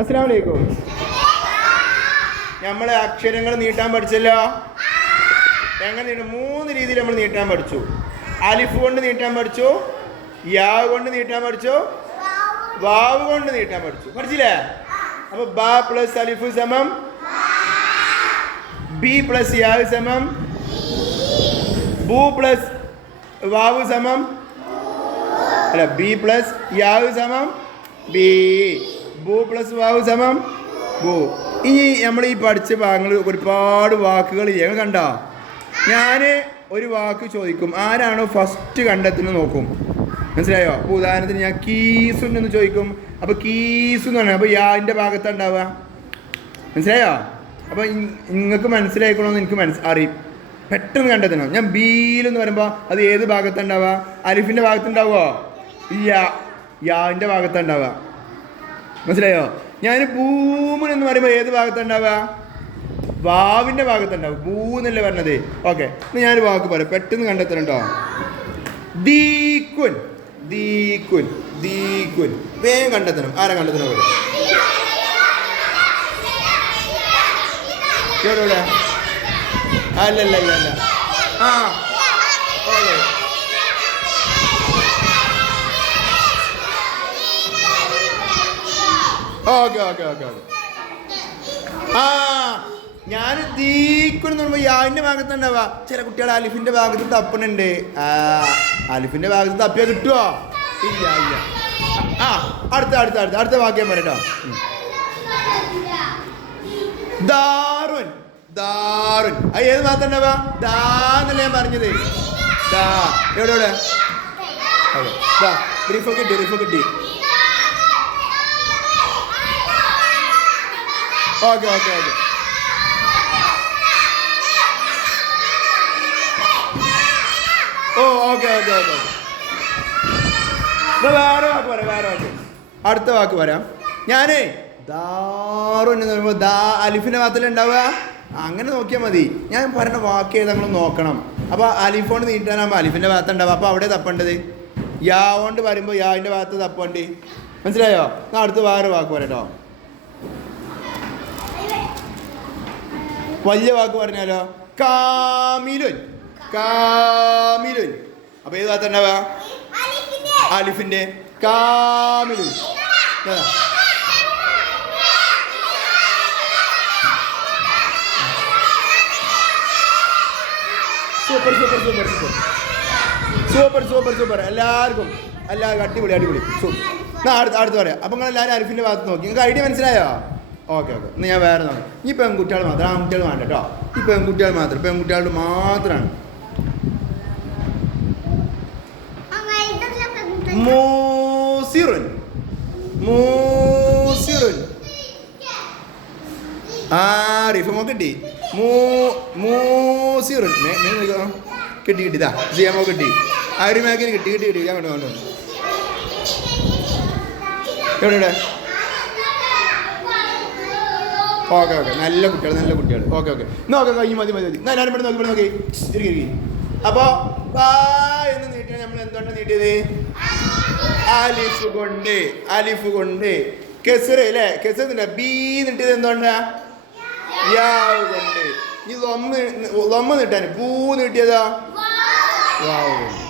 അസ്സലാമു അലൈക്കും. നമ്മൾ അക്ഷരങ്ങൾ നീട്ടാൻ പഠിച്ചല്ലോ. എങ്ങനെ നീട്ടും? 3 രീതിയിൽ നമ്മൾ നീട്ടാൻ പഠിച്ചു. അലിഫ് കൊണ്ട് നീട്ടാൻ പഠിച്ചു, യാ കൊണ്ട് നീട്ടാൻ പഠിച്ചു, വാവ് കൊണ്ട് നീട്ടാൻ പഠിച്ചു. പഠിച്ചില്ലേ? അപ്പൊ ബ പ്ലസ് അലിഫ് സമം ബി പ്ലസ് യാ സമം ബു പ്ലസ് വാവ് സമം അല്ല ബി പ്ലസ് യാ സമം ബി, ബു പ്ലസ് വാവ് സമം ബു. ഇനി നമ്മൾ ഈ പഠിച്ച ഭാഗങ്ങൾ ഒരുപാട് വാക്കുകൾ ഞങ്ങൾ കണ്ടോ? ഞാൻ ഒരു വാക്ക് ചോദിക്കും, ആരാണോ ഫസ്റ്റ് കണ്ടെത്തുന്നത് നോക്കും. മനസ്സിലായോ? അപ്പോൾ ഉദാഹരണത്തിന് ഞാൻ കീസുണ്ടെന്ന് ചോദിക്കും. അപ്പോൾ കീസ് എന്ന് പറഞ്ഞാൽ അപ്പോൾ യാൻ്റെ ഭാഗത്താണ് ഉണ്ടാവുക. മനസ്സിലായോ? അപ്പോൾ നിങ്ങൾക്ക് മനസ്സിലായിക്കണമെന്ന് എനിക്ക് അറിയും. പെട്ടെന്ന് കണ്ടെത്തണം. ഞാൻ ബീലെന്ന് പറയുമ്പോൾ അത് ഏത് ഭാഗത്തുണ്ടാവുക? അലിഫിൻ്റെ ഭാഗത്തുണ്ടാവുമോ? ഇല്ല, യാൻ്റെ ഭാഗത്തുണ്ടാവുക. മനസ്സിലായോ? ഞാൻ ബൂമൻ എന്ന് പറയുമ്പോൾ ഏത് ഭാഗത്തുണ്ടാവുക? വാവിൻ്റെ ഭാഗത്തുണ്ടാവും. ബൂന്നല്ലേ പറഞ്ഞത്? ഓക്കെ, എന്നാൽ ഞാനൊരു വാക്ക് പറയാം, പെട്ടെന്ന് കണ്ടെത്തണം കേട്ടോ. ദീക്കുൻ, ദീക്കുൻ, ദീക്കുൻ. വേഗം കണ്ടെത്തണം. ആരാ കണ്ടെത്തണം? പോലെ എവിടെ? അല്ലല്ല അല്ല. ആ okay, okay okay okay okay. ആ ഞാൻ ദീക്കുന്ന് പറയുമ്പോൾ യാൻ്റെ ഭാഗത്തുണ്ടാവുക. ചില കുട്ടികൾ അലിഫിൻ്റെ ഭാഗത്ത് തപ്പണുണ്ട്. അലിഫിൻ്റെ ഭാഗത്ത് തപ്പിയാൽ കിട്ടുമോ? ഇല്ല ഇല്ല. ആ അടുത്ത വാക്യം പറയട്ടോ. ദാറുൻ, ദാറുൻ. അത് ഏത് ഭാഗത്ത് ഉണ്ടാവുക? ദാ എന്നല്ലേ ഞാൻ പറഞ്ഞത്? ദാ എവിടെ? ദാ റിഫ കിട്ടി. ഓക്കെ. ഓ ഓക്കെ. വേറെ വാക്ക്. അടുത്ത വാക്ക് പറയാം. ഞാനേ ദാറുൻ എന്ന് പറയുമ്പോൾ ദാ അലിഫിൻ്റെ ഭാഗത്തല്ലേ ഉണ്ടാവുക? അങ്ങനെ നോക്കിയാൽ മതി. ഞാൻ പറഞ്ഞ വാക്ക് ഏതെങ്കിലും നോക്കണം. അപ്പോൾ അലിഫ് കൊണ്ട് നീട്ടാനാകുമ്പോൾ അലിഫിൻ്റെ ഭാഗത്ത് ഉണ്ടാവുക. അപ്പോൾ അവിടെ തപ്പേണ്ടത്. യാ കൊണ്ട് വരുമ്പോൾ യാൻ്റെ ഭാഗത്ത് തപ്പേണ്ടി. മനസ്സിലായോ? ഞാൻ അടുത്ത് വേറെ വാക്ക് പറയട്ടോ. വലിയ വാക്ക് പറഞ്ഞാലോ? കാമിലുൻ, കാമിലുൻ. അപ്പോൾ ഏത് ഭാഗത്തുണ്ടാവുക? അലിഫിൻ്റെ. കാമിലുൻ. സൂപ്പർ. എല്ലാവർക്കും അടിപൊളി. അടുത്ത് പറയാം. അപ്പം നിങ്ങൾ എല്ലാവരും അലിഫിൻ്റെ ഭാഗത്ത് നോക്കി. നിങ്ങൾക്ക് ഐഡിയ മനസ്സിലായോ? ഓക്കെ. എന്നാൽ ഞാൻ വേറെ നോക്കാം. ഈ പെൺകുട്ടികൾ മാത്രം, ആൺകുട്ടികൾ വേണ്ട കേട്ടോ. ഈ പെൺകുട്ടികൾ മാത്രമാണ്. മൂസിറുൻ. ആ റിഫമോ കിട്ടി. മൂസിറുൻ കിട്ടി. ഇതാ സിയമോ കിട്ടി. ആ ഒരു മേഖല കിട്ടി. ഞാൻ കണ്ടു. എവിടെ? ഓക്കെ. നല്ല കുട്ടികൾ. ഓക്കെ. നോക്കാം. ഈ മതി. എല്ലാവരും ഇവിടെ നോക്കി. അപ്പോൾ ബാ എന്ന് നീട്ടിയാൽ നമ്മൾ എന്തുകൊണ്ട് നീട്ടിയത്? അലിഫ് കൊണ്ട്. കെസറ് അല്ലേ? കെസറില്ല. ബി നീട്ടിയത് എന്തുകൊണ്ടാ? യാവ് കൊണ്ട്. ഈ ലൊമ്മ നീട്ടാൻ പൂ നീട്ടിയതാ? വാവ് കൊണ്ട്.